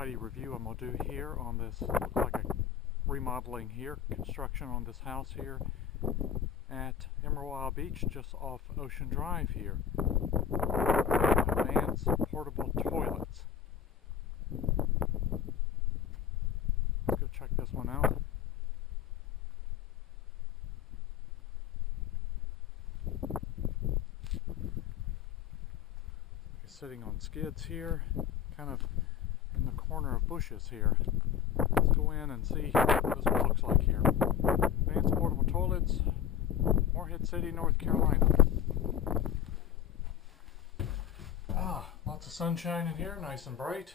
Potty review I'm going to do here on this, looks like a remodeling here, construction on this house here at Emerald Isle Beach, just off Ocean Drive here. Advanced portable toilets. Let's go check this one out. Sitting on skids here, kind of in the corner of bushes here. Let's go in and see what this one looks like here. Advanced portable toilets, Morehead City, North Carolina. Lots of sunshine in here, nice and bright.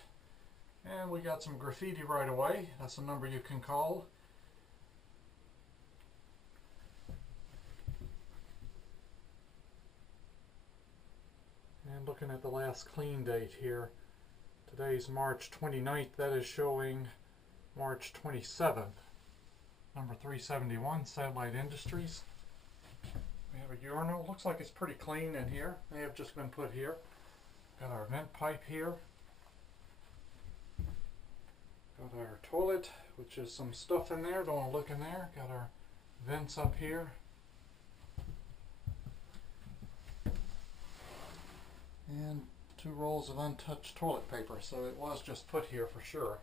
And we got some graffiti right away. That's a number you can call. And looking at the last clean date here, today's March 29th, that is showing March 27th. Number 371, Satellite Industries. We have a urinal, looks like it's pretty clean in here, may have just been put here. Got our vent pipe here. Got our toilet, which is some stuff in there, don't want to look in there. Got our vents up here. And 2 rolls of untouched toilet paper, so it was just put here for sure.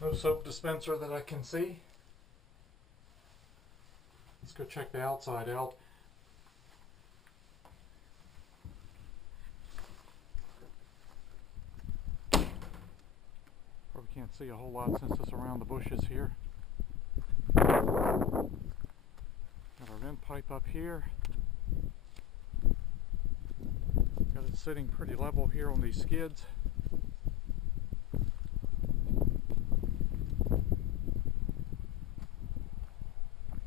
No soap dispenser that I can see. Let's go check the outside out. Probably can't see a whole lot since it's around the bushes here. Got our vent pipe up here. Got it sitting pretty level here on these skids.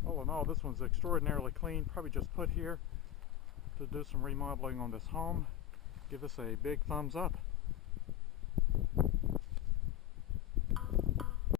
All in all, this one's extraordinarily clean, probably just put here to do some remodeling on this home. Give us a big thumbs up.